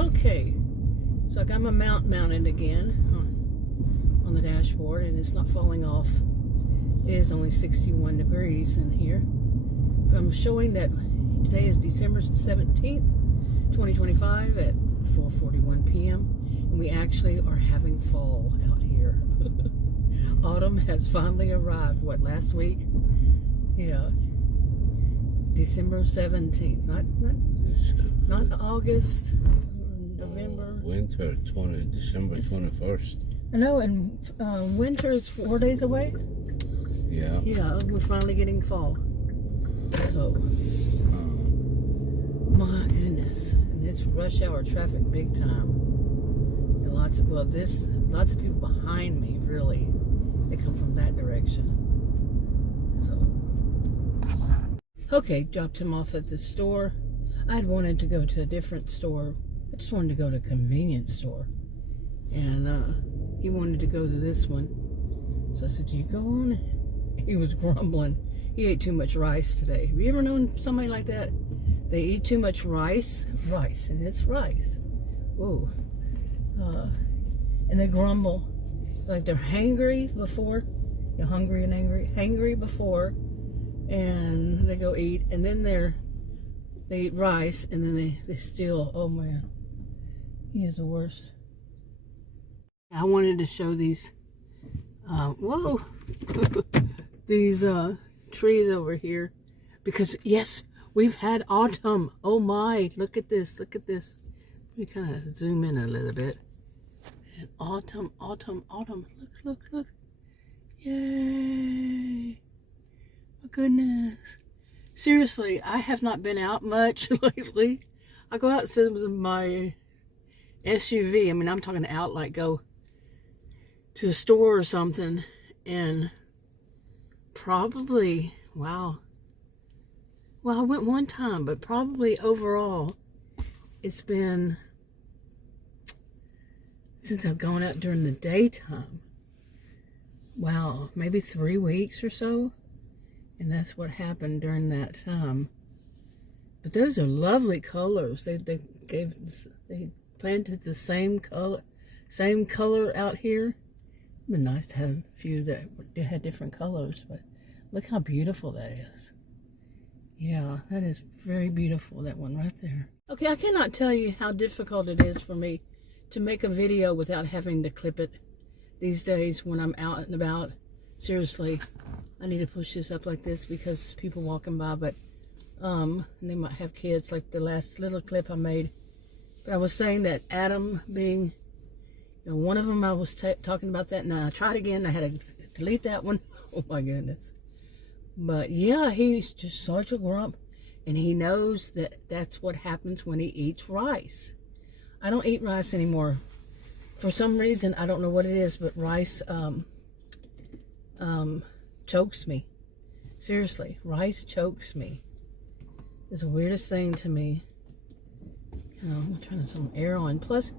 Okay, so I got my mount mounted again on the dashboard, and it's not falling off. It is only 61 degrees in here. But I'm showing that today is December 17th, 2025 at 4:41 p.m. And we actually are having fall out here. Autumn has finally arrived. What, last week? Yeah. December 17th. Not August, November. Winter, December 21st. I know, and winter is 4 days away. Yeah. Yeah, we're finally getting fall. So, my goodness, and it's rush hour traffic big time. And lots of people behind me, really. They come from that direction. So, okay, dropped him off at the store. I had wanted to go to a different store. I just wanted to go to a convenience store. And he wanted to go to this one. So I said, "Do you go on?" He was grumbling. He ate too much rice today. Have you ever known somebody like that? They eat too much rice, and it's rice. Whoa. And they grumble. Like they're hangry before. You're hungry and angry. Hangry before. And they go eat. And then they eat rice. And then they steal. Oh, man. He is the worst. I wanted to show these. Whoa. These trees over here. Because, yes, we've had autumn. Oh, my. Look at this. Look at this. Let me kind of zoom in a little bit. And autumn. Look. Yay. My goodness. Seriously, I have not been out much lately. I go out to my SUV. I mean, I'm talking out like go to a store or something. And probably, wow. Well, I went one time, but probably overall, it's been since I've gone out during the daytime. Wow, maybe 3 weeks or so. And that's what happened during that time. But those are lovely colors. They planted the same color out here. It'd been nice to have a few that had different colors, but look how beautiful that is. Yeah, that is very beautiful, that one right there. Okay, I cannot tell you how difficult it is for me to make a video without having to clip it these days when I'm out and about. Seriously, I need to push this up like this because people walking by, but they might have kids, like the last little clip I made. But I was saying that Adam being, one of them, I was talking about that, and I tried again. I had to delete that one. Oh my goodness. But yeah, he's just such a grump, and he knows that that's what happens when he eats rice. I don't eat rice anymore. For some reason, I don't know what it is, but rice chokes me. Seriously, rice chokes me. It's the weirdest thing to me. I'm trying to put some air on. Plus,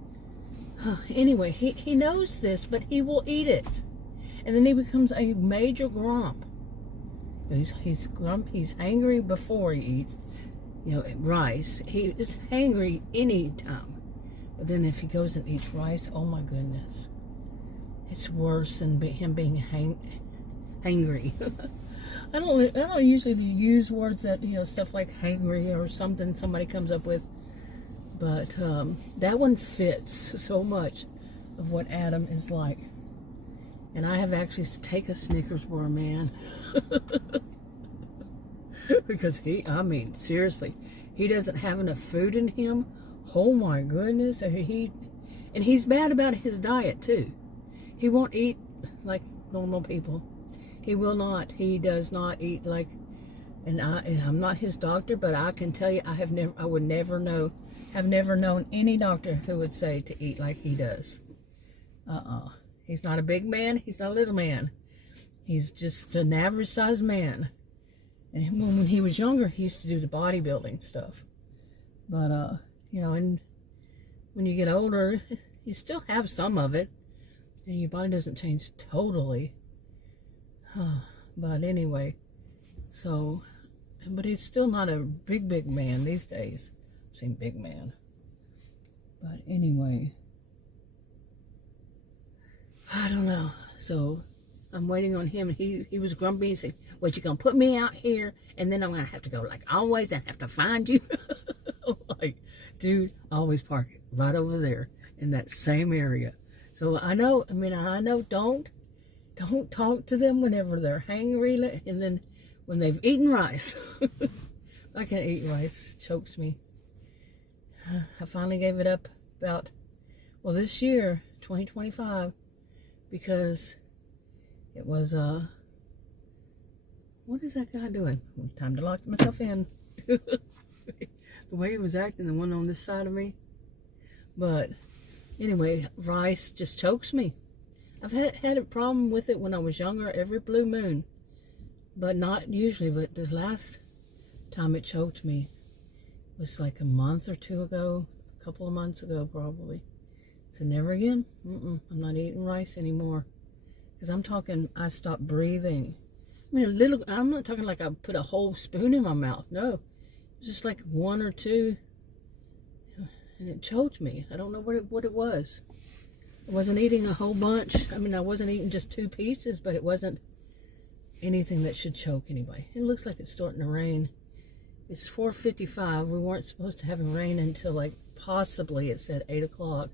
anyway, he knows this, but he will eat it. And then he becomes a major grump. He's angry before he eats, rice. He is hangry any time. But then if he goes and eats rice, oh my goodness. It's worse than him being hangry. I don't usually use words that, stuff like hangry or something somebody comes up with. But that one fits so much of what Adam is like. And I have actually to take a Snickers bar, man. Because seriously, he doesn't have enough food in him. Oh my goodness. And he's bad about his diet too. He won't eat like normal people. He will not. He does not eat like, and I'm not his doctor, but I can tell you, have never known any doctor who would say to eat like he does. He's not a big man. He's not a little man. He's just an average sized man. And when he was younger, he used to do the bodybuilding stuff. But, and when you get older, you still have some of it. And your body doesn't change totally. But anyway, but he's still not a big man these days. I've seen big man. But anyway, I don't know. So I'm waiting on him. He was grumpy. He said, "What, you gonna put me out here, and then I'm gonna have to go like always and have to find you?" I'm like, dude, always park it right over there in that same area. So I know. I mean, I know. Don't talk to them whenever they're hangry, and then when they've eaten rice. I can't eat rice. It chokes me. I finally gave it up about, well, this year, 2025, because it was, what is that guy doing? Time to lock myself in. The way he was acting, the one on this side of me. But anyway, rice just chokes me. I've had a problem with it when I was younger, every blue moon. But not usually, but the last time it choked me was like a month or two ago, a couple of months ago probably. So never again. I'm not eating rice anymore. Because I'm talking, I stopped breathing. I mean, I'm not talking like I put a whole spoon in my mouth. No, it's just like one or two. And it choked me. I don't know what it was. I wasn't eating a whole bunch. I mean, I wasn't eating just 2 pieces, but it wasn't anything that should choke anybody. It looks like it's starting to rain. It's 4:55. We weren't supposed to have rain until like possibly it said 8 o'clock.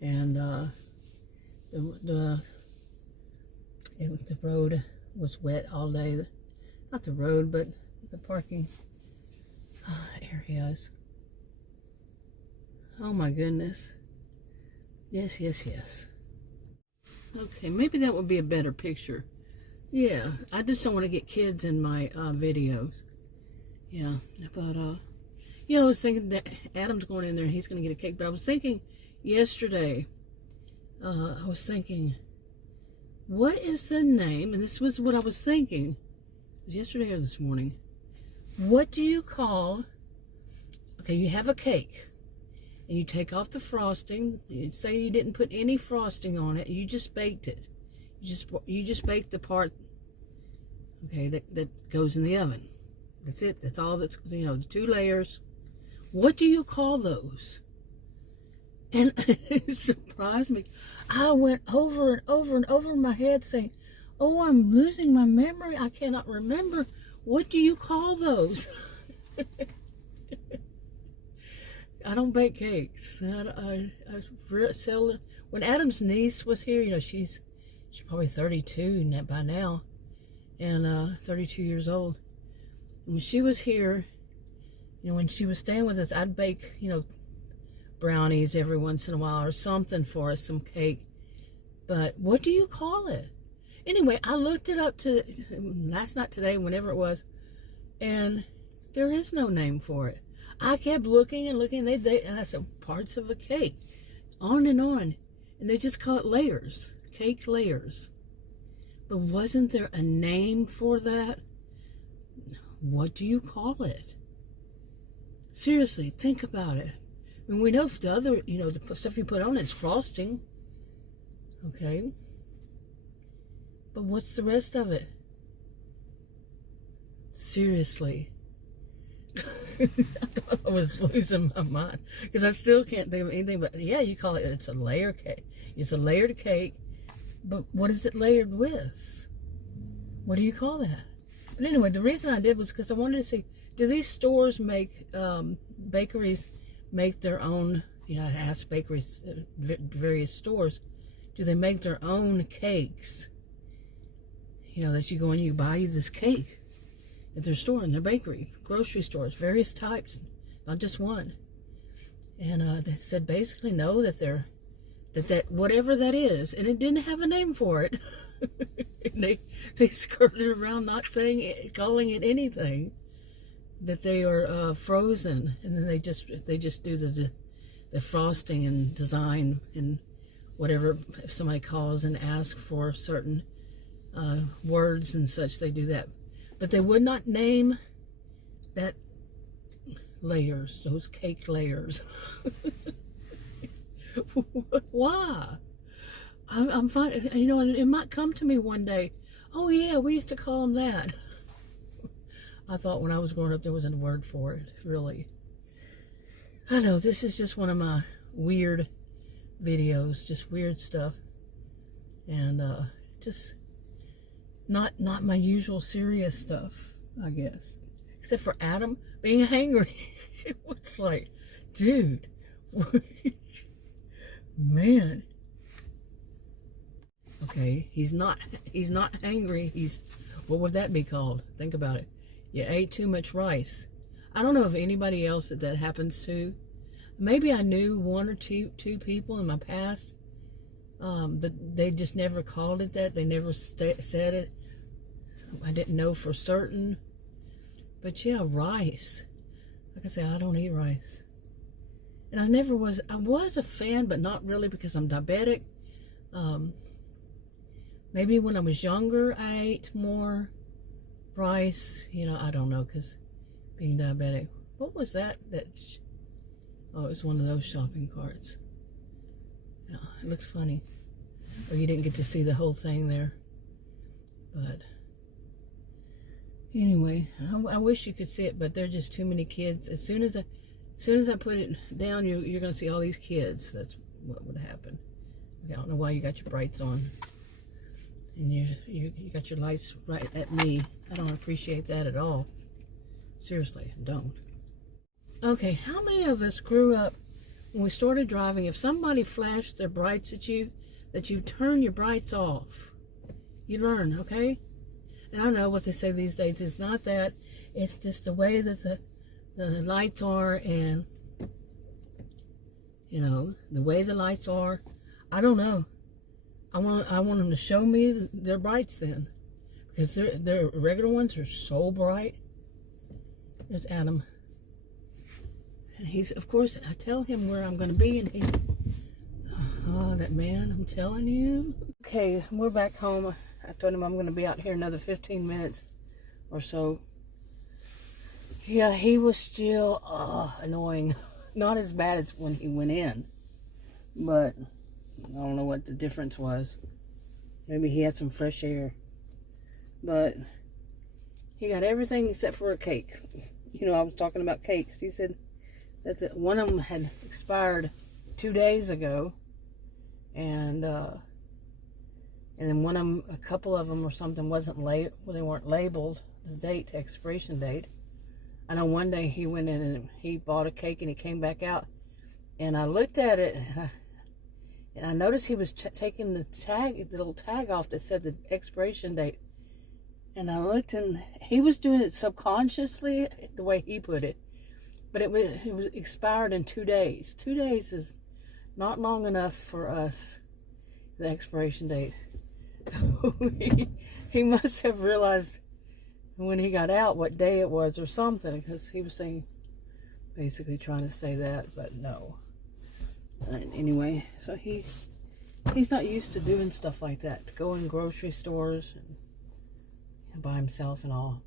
And the road was wet all day. Not the road, but the parking areas. Oh my goodness. Yes, yes, yes. Okay, maybe that would be a better picture. Yeah, I just don't want to get kids in my videos. Yeah, but, I was thinking that Adam's going in there and he's going to get a cake. But I was thinking yesterday, I was thinking, what is the name? And this was what I was thinking. It was yesterday or this morning. What do you call, okay, you have a cake. And you take off the frosting. You say you didn't put any frosting on it. You just baked it. You just baked the part, okay, that goes in the oven. That's it. That's all that's, the 2 layers. What do you call those? And it surprised me. I went over and over and over in my head saying, oh, I'm losing my memory. I cannot remember. What do you call those? I don't bake cakes. I seldom. When Adam's niece was here, she's probably 32 by now, and 32 years old. And when she was here, when she was staying with us, I'd bake, brownies every once in a while or something for us, some cake. But what do you call it? Anyway, I looked it up last night, today, whenever it was, and there is no name for it. I kept looking and looking, and I said, parts of a cake, on, and they just call it layers, cake layers. But wasn't there a name for that? What do you call it? Seriously, think about it. I mean, we know the other, the stuff you put on it's frosting, okay? But what's the rest of it? Seriously. I thought I was losing my mind because I still can't think of anything. But yeah, you call it's a layer cake. It's a layered cake, but what is it layered with? What do you call that? But anyway, the reason I did was because I wanted to see, do these stores make, bakeries make their own, I asked bakeries, various stores, do they make their own cakes? That you go and you buy this cake at their store, in their bakery, grocery stores, various types, not just one. And they said basically no, that whatever that is, and it didn't have a name for it. And they skirted around not saying it, calling it anything. That they are frozen, and then they just do the frosting and design and whatever. If somebody calls and asks for certain words and such, they do that. But they would not name that layers, those cake layers. Why? I'm fine. And it might come to me one day. Oh yeah, we used to call them that. I thought when I was growing up there wasn't a word for it, really. I know, this is just one of weird videos, just weird stuff, and just not my usual serious stuff, I guess. Except for Adam being hangry. It was like, dude, man. Okay, he's not hangry. He's, what would that be called? Think about it. You ate too much rice. I don't know if anybody else that happens to. Maybe I knew one or two people in my past, but they just never called it that. They never said it. I didn't know for certain. But yeah, rice. Like I say, I don't eat rice. And I was a fan, but not really, because I'm diabetic. Maybe when I was younger, I ate more rice. You know, I don't know, because being diabetic. What was that? Oh, it was one of those shopping carts. Yeah, it looks funny. Or you didn't get to see the whole thing there. But anyway, I wish you could see it, but there are just too many kids. As soon as I put it down, you're going to see all these kids. That's what would happen. I don't know why you got your brights on. And you got your lights right at me. I don't appreciate that at all. Seriously, I don't. Okay, how many of us grew up when we started driving, if somebody flashed their brights at you, that you turn your brights off? You learn, okay? And I know what they say these days. It's not that. It's just the way that the lights are, and, you know, the way the lights are. I don't know. I want them to show me their brights then, because their regular ones are so bright. There's Adam. And he's, of course, I tell him where I'm going to be, and he, oh, that man, I'm telling you. Okay, we're back home. I told him I'm going to be out here another 15 minutes or so. Yeah, he was still annoying. Not as bad as when he went in, but I don't know what the difference was. Maybe he had some fresh air. But he got everything except for a cake. You know, I was talking about cakes. He said that one of them had expired 2 days ago, and then one of them, a couple of them or something, they weren't labeled, the date, expiration date. I know one day he went in and he bought a cake and he came back out, and I looked at it and I noticed he was taking the little tag off that said the expiration date. And I looked, and he was doing it subconsciously, the way he put it. But it was expired in 2 days. 2 days is not long enough for us, the expiration date. So he must have realized when he got out what day it was or something, because he was saying, basically trying to say that, but no. Anyway, so he's not used to doing stuff like that, to go in grocery stores and by himself and all.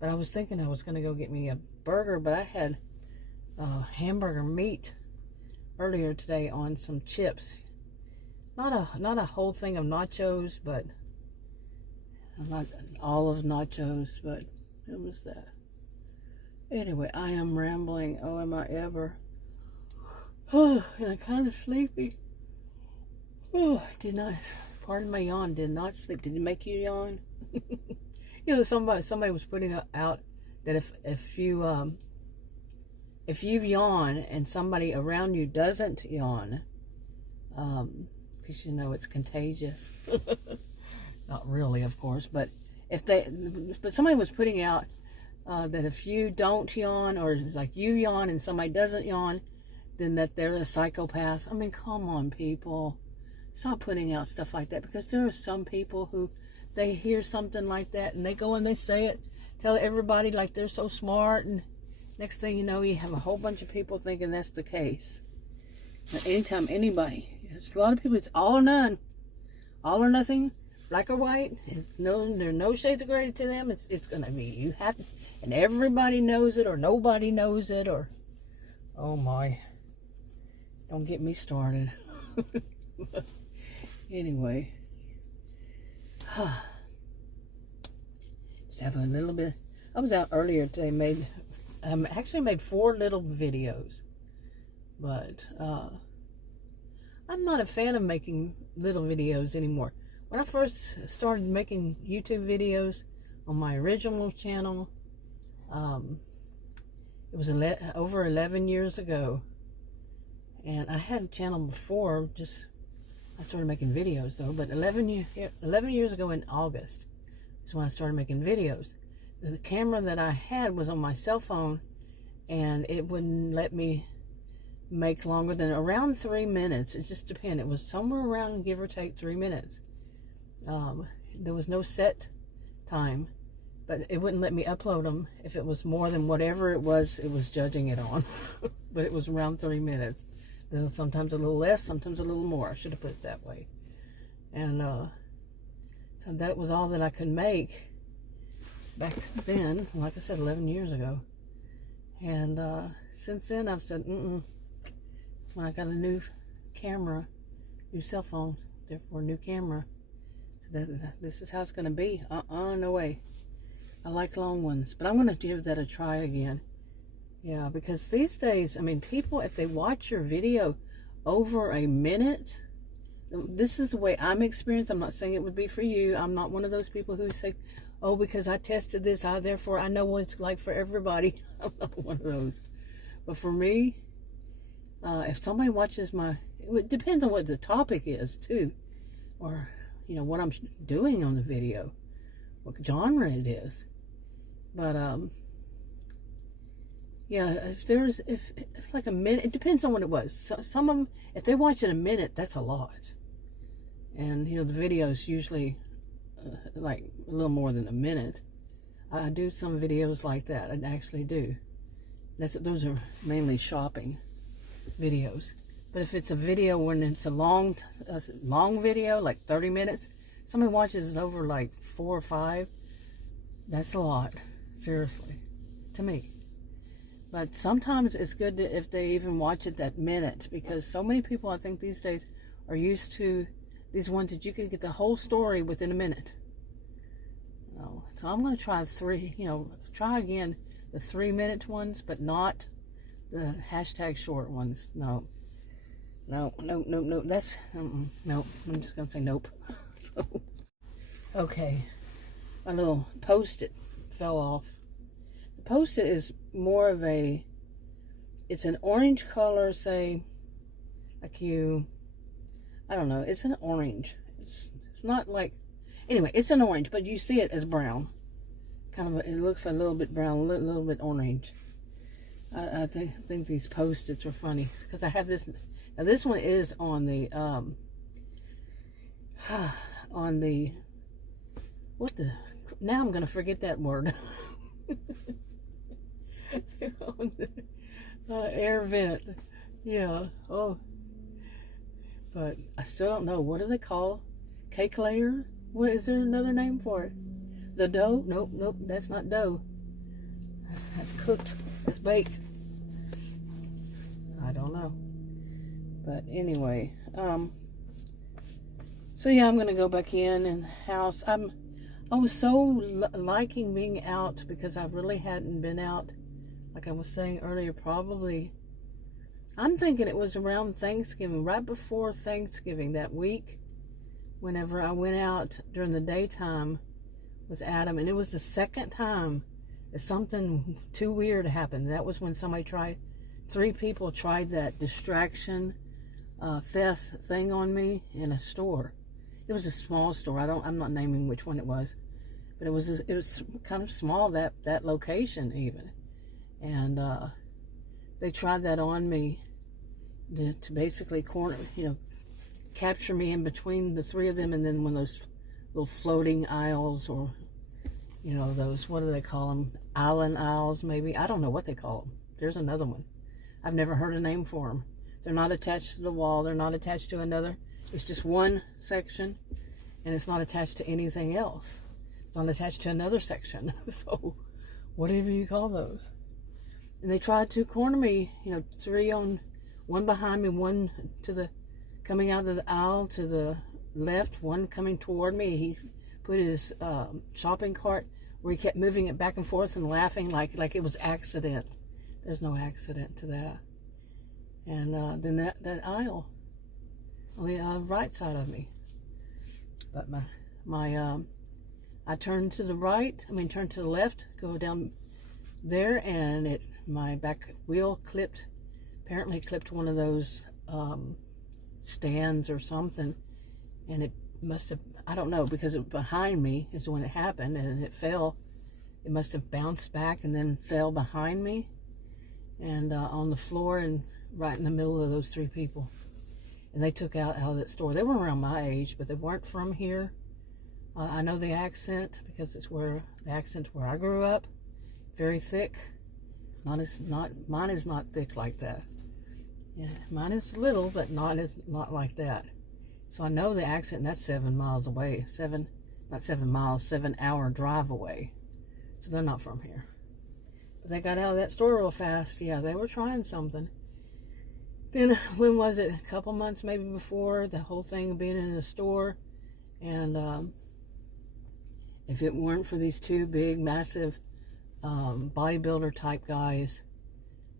But I was thinking I was going to go get me a burger, but I had hamburger meat earlier today on some chips. Not a whole thing of nachos, but not all of nachos, but it was that. Anyway, I am rambling. Oh, am I ever? Oh, and I'm kind of sleepy. Oh, pardon my yawn, did not sleep. Did it make you yawn? You know, somebody was putting out that if you yawn and somebody around you doesn't yawn, because you know it's contagious. Not really, of course, but somebody was putting out that if you don't yawn, or like you yawn and somebody doesn't yawn, then that they're a psychopath. I mean, come on, people. Stop putting out stuff like that, because there are some people who, they hear something like that and they go and they say it, tell everybody like they're so smart, and next thing you know, you have a whole bunch of people thinking that's the case. But anytime anybody, there's a lot of people, it's all or none, all or nothing, black or white. There are no shades of gray to them. It's gonna be you have, and everybody knows it or nobody knows it, or oh my, don't get me started. Anyway, just having a little bit. I was out earlier today. Actually made 4 little videos. But I'm not a fan of making little videos anymore. When I first started making YouTube videos on my original channel, it was over 11 years ago. And I had a channel before, I started making videos though, but 11 years ago in August is when I started making videos. The camera that I had was on my cell phone, and it wouldn't let me make longer than around 3 minutes. It just depended. It was somewhere around, give or take, 3 minutes. There was no set time, but it wouldn't let me upload them if it was more than whatever it was judging it on. But it was around 3 minutes. Then sometimes a little less, sometimes a little more. I should have put it that way. And so that was all that I could make back then, like I said, 11 years ago. And since then, I've said, when I got a new camera, new cell phone, therefore new camera, so this is how it's going to be. No way. I like long ones, but I'm going to give that a try again. Yeah, because these days, I mean, people, if they watch your video over a minute, this is the way I'm experienced. I'm not saying it would be for you. I'm not one of those people who say, oh, because I tested this, therefore I know what it's like for everybody. I'm not one of those. But for me, if somebody watches it depends on what the topic is too, or what I'm doing on the video, what genre it is. But yeah, if like a minute, it depends on what it was. So, some of them, if they watch it a minute, that's a lot. And the videos usually like a little more than a minute. I do some videos like that. I actually do. Those are mainly shopping videos. But if it's a video when it's a long video, like 30 minutes, somebody watches it over like 4 or 5, that's a lot, seriously, to me. But sometimes it's good if they even watch it that minute, because so many people, I think these days, are used to these ones that you can get the whole story within a minute. So I'm going to try try again the 3-minute ones, but not the hashtag short ones. No. That's, no, I'm just going to say nope. So, okay. My little Post-it fell off. The Post-it is more of it's an orange color, say, like I don't know, it's an orange. It's not like, anyway, it's an orange, but you see it as brown. It looks a little bit brown, a little bit orange. I think these Post-its are funny, because I have this. Now this one is on the now I'm gonna forget that word. On the air vent. Yeah. Oh. But I still don't know. What do they call? Cake layer? What is there another name for it? The dough? Nope, that's not dough. That's cooked. That's baked. I don't know. But anyway, so yeah, I'm gonna go back in the house. I was so liking being out, because I really hadn't been out, like I was saying earlier, probably, I'm thinking it was around Thanksgiving, right before Thanksgiving that week, whenever I went out during the daytime with Adam, and it was the second time that something too weird happened. That was when 3 people tried that distraction theft thing on me in a store. It was a small store. I'm not naming which one it was, but it was kind of small, that location even, and they tried that on me to basically capture me in between the 3 of them, and then one of those little floating aisles, or those, what do they call them, island aisles maybe, I don't know what they call them. There's another one. I've never heard a name for them. They're not attached to the wall. They're not attached to another. It's just one section, and it's not attached to anything else. It's not attached to another section. So, whatever you call those. And they tried to corner me, 3 on, one behind me, one coming out of the aisle to the left, one coming toward me. He put his shopping cart where he kept moving it back and forth and laughing like it was accident. There's no accident to that. And then that aisle on the right side of me. But I turned to the right, turned to the left, go down there, and my back wheel apparently clipped one of those stands or something, and it must have, I don't know, because it was behind me is when it happened, and it fell. It must have bounced back and then fell behind me and on the floor and right in the middle of those three people. And they took out of that store. They were around my age, but they weren't from here. I know the accent because it's the accent where I grew up. Very thick. Mine is not thick like that. Yeah, mine is little, but not like that. So I know the accent, and that's 7 miles away. 7-hour drive away. So they're not from here. But they got out of that store real fast. Yeah, they were trying something. Then, when was it? A couple months maybe before the whole thing of being in the store. And if it weren't for these two big, massive bodybuilder type guys,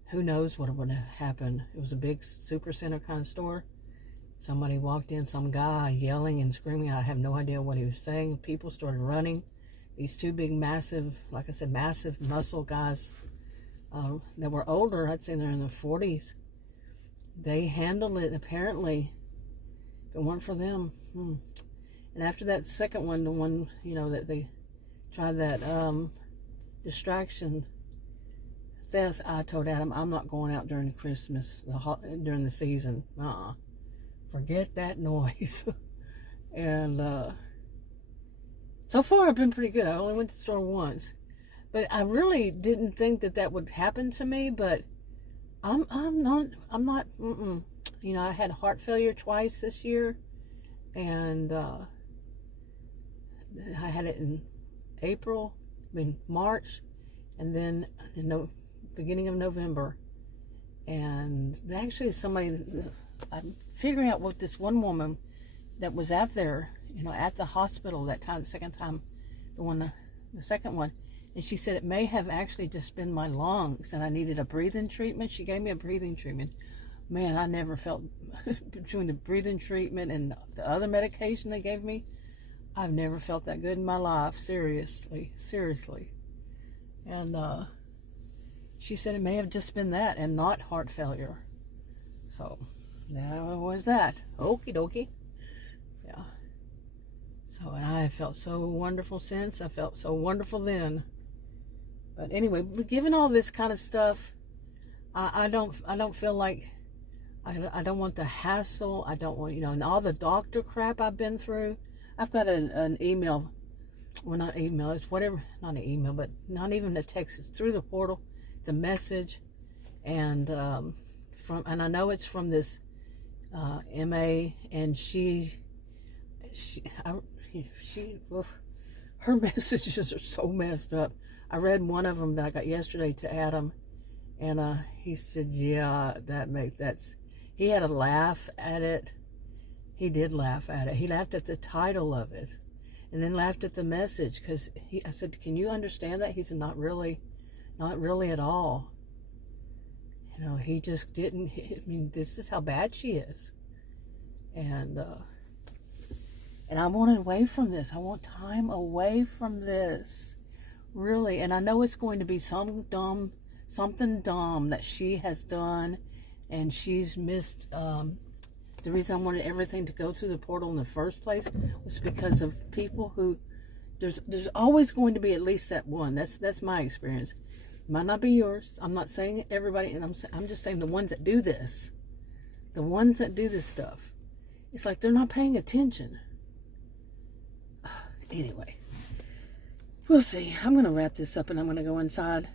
who knows what would have happened. It was a big super center kind of store. Somebody walked in, some guy yelling and screaming. I have no idea what he was saying. People started running. These two big, massive, like I said, massive muscle guys that were older, I'd say they're in their 40s. They handled it, apparently. If it weren't for them. And after that second one, the one, that they tried that distraction theft, I told Adam, I'm not going out during Christmas, during the season. Forget that noise. And so far I've been pretty good. I only went to the store once. But I really didn't think that would happen to me, but I'm not, I had heart failure twice this year, and I had it in March, and then in beginning of November. And actually I'm figuring out what this one woman that was out there, at the hospital that time, the second time, the second one, and she said it may have actually just been my lungs and I needed a breathing treatment. She gave me a breathing treatment. Man, I never felt, between the breathing treatment and the other medication they gave me, I've never felt that good in my life. Seriously. And she said it may have just been that and not heart failure. So that was that. Okie dokie. Yeah. So I felt so wonderful since. I felt so wonderful then. But anyway, given all this kind of stuff, I don't feel like, I don't want the hassle. I don't want, and all the doctor crap I've been through. I've got an email. Well, not email. It's whatever. Not an email, but not even a text. It's through the portal. It's a message, and and I know it's from this MA, and her messages are so messed up. I read one of them that I got yesterday to Adam, and he said, yeah, he had a laugh at it. He did laugh at it. He laughed at the title of it, and then laughed at the message, because I said, can you understand that? He said, not really at all. He just didn't, this is how bad she is. And I want away from this. I want time away from this. Really. And I know it's going to be something dumb that she has done, and she's missed. The reason I wanted everything to go through the portal in the first place was because of people who, there's always going to be at least that one. That's my experience. Might not be yours. I'm not saying everybody, and I'm just saying the ones that do this. The ones that do this stuff. It's like they're not paying attention. Anyway, we'll see. I'm going to wrap this up and I'm going to go inside.